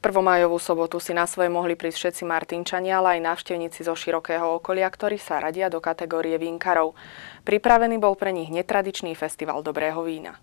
prvomájovú sobotu si na svoje mohli prísť všetci Martinčania, ale aj návštevníci zo širokého okolia, ktorí sa radia do kategórie vínkarov. Pripravený bol pre nich netradičný festival dobrého vína.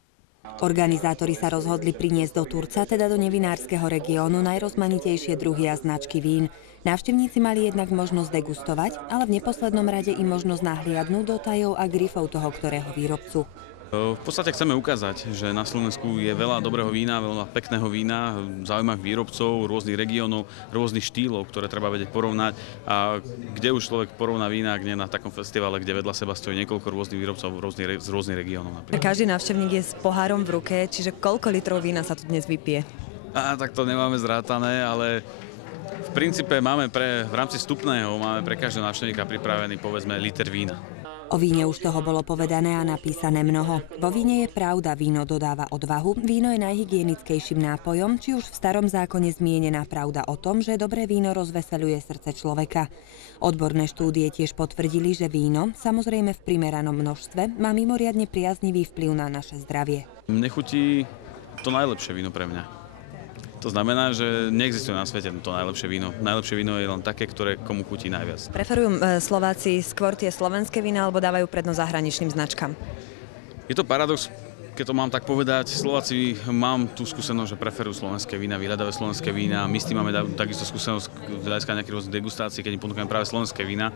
Organizátori sa rozhodli priniesť do Turca, teda do nevinárskeho regiónu, najrozmanitejšie druhy a značky vín. Návštevníci mali jednak možnosť degustovať, ale v neposlednom rade i možnosť nahliadnúť do tajov a grifov toho ktorého výrobcu. V podstate chceme ukázať, že na Slovensku je veľa dobrého vína, veľa pekného vína, zaujímavých výrobcov, rôznych regiónov, rôznych štýlov, ktoré treba vedieť porovnať. A kde už človek porovná vína, ak nie na takom festivale, kde vedľa seba stojí niekoľko rôznych výrobcov z rôznych regiónov. Každý návštevník je s pohárom v ruke, čiže koľko litrov vína sa tu dnes vypije? Tak to nemáme zrátané, ale v princípe máme v rámci vstupného máme pre každého návštevníka pripravený povedzme liter vína. O víne už toho bolo povedané a napísané mnoho. Vo víne je pravda, víno dodáva odvahu, víno je najhygienickejším nápojom, či už v starom zákone zmienená pravda o tom, že dobré víno rozveseľuje srdce človeka. Odborné štúdie tiež potvrdili, že víno, samozrejme v primeranom množstve, má mimoriadne priaznivý vplyv na naše zdravie. Mne chutí to najlepšie víno pre mňa. To znamená, že neexistuje na svete to najlepšie víno. Najlepšie víno je len také, ktoré komu chutí najviac. Preferujú Slováci skôr tie slovenské vína alebo dávajú prednosť zahraničným značkám? Je to paradox, keď to mám tak povedať. Slováci mám tú skúsenosť, že preferujú slovenské vína, vyhľadávajú slovenské vína. My s tým máme takisto skúsenosť z hľadiska nejakých rôznych degustácií, keď im ponúkame práve slovenské vína.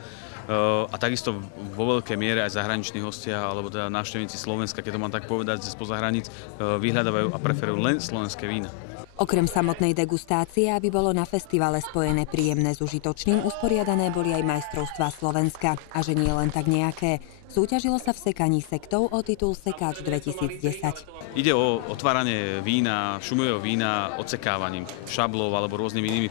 A takisto vo veľkej miere aj zahraniční hostia, alebo teda návštevníci Slovenska, keď to mám tak povedať, spoza hraníc, vyhľadávajú a preferujú len slovenské vína. Okrem samotnej degustácie, aby bolo na festivale spojené príjemné s užitočným, usporiadané boli aj majstrovstvá Slovenska. A že nie len tak nejaké. Súťažilo sa v sekaní sektov o titul Sekáč 2010. Ide o otváranie vína, šumivého vína odsekávaním šablov alebo rôznymi inými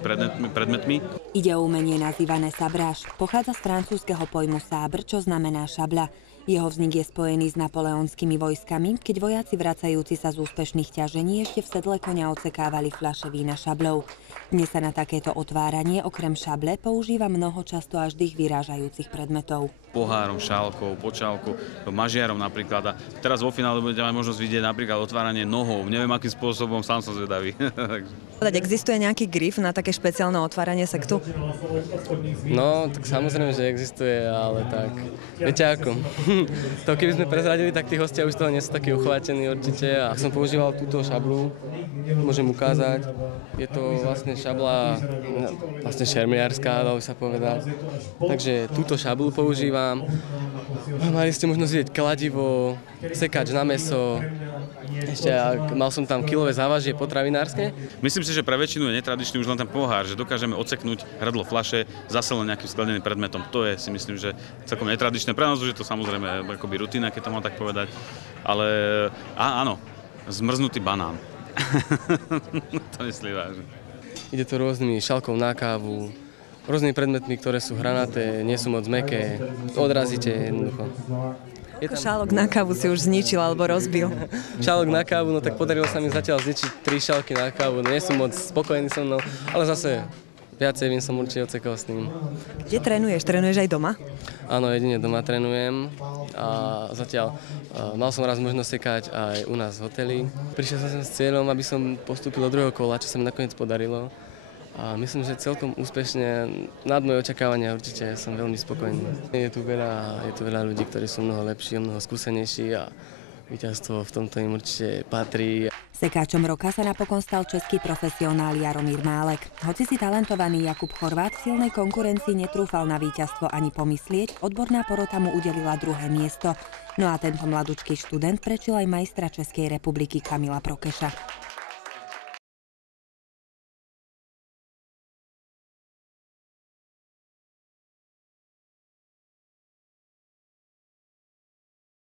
predmetmi. Ide o umenie nazývané sabráž. Pochádza z francúzskeho pojmu sábr, čo znamená šabľa. Jeho vznik je spojený s napoleonskými vojskami, keď vojaci vracajúci sa z úspešných ťažení ešte v sedle koňa odsekávali fľaše vína šablou. Dnes sa na takéto otváranie okrem šable používa mnoho často až dých vyrážajúcich predmetov. Pohárom, šálkou, počálkou, mažiarom napríklad. A teraz vo finále budete mať možnosť vidieť napríklad otváranie nohou. Neviem, akým spôsobom, sám som zvedavý. Existuje nejaký grif na také špeciálne otváranie sektu? No, tak samozrejme, že existuje, ale tak viete ako. To keby sme prezradili, tak tí hostia už toho nie sú takí uchvátení určite. A som používal túto šablu, môžem ukázať. Je to vlastne šabla, vlastne šermiárska, dalo by sa povedať. Takže túto šablu používam. Mali ste možnosť vidieť kladivo, sekáč na mäso. Ešte mal som tam kilové závažie potravinárske. Myslím si, že pre väčšinu je netradičný už len ten pohár, že dokážeme odseknúť hrdlo fľaše zase len nejakým skleneným predmetom. To je si myslím, že celkom netradičné. Pre nás už je to samozrejme akoby rutina, keď to mám tak povedať. Ale áno, zmrznutý banán. To myslí vážne. Ide to rôznymi šálkou na kávu, rôznymi predmetmi, ktoré sú hranaté, nie sú moc mäkké. Odrazíte jednoducho. Šálok na kávu si už zničil alebo rozbil. Šálok na kávu, no tak podarilo sa mi zatiaľ zničiť 3 šálky na kávu. Nie som moc spokojný so mnou, ale zase viacej vín som určite odsekal s ním. Kde trénuješ? Trénuješ aj doma? Áno, jedine doma trénujem a zatiaľ mal som raz možnosť sekať aj u nás v hoteli. Prišiel som sem s cieľom, aby som postúpil do druhého kola, čo sa mi nakoniec podarilo. A myslím, že celkom úspešne, nad moje očakávania určite som veľmi spokojný. Je tu veľa ľudí, ktorí sú mnoho lepší, mnoho skúsenejší a víťazstvo v tomto im určite patrí. Sekáčom roka sa napokon stal český profesionál Jaromír Málek. Hoci si talentovaný Jakub Chorvát v silnej konkurencii netrúfal na víťazstvo ani pomyslieť, odborná porota mu udelila druhé miesto. No a tento mladúčky študent prečil aj majstra Českej republiky Kamila Prokeša.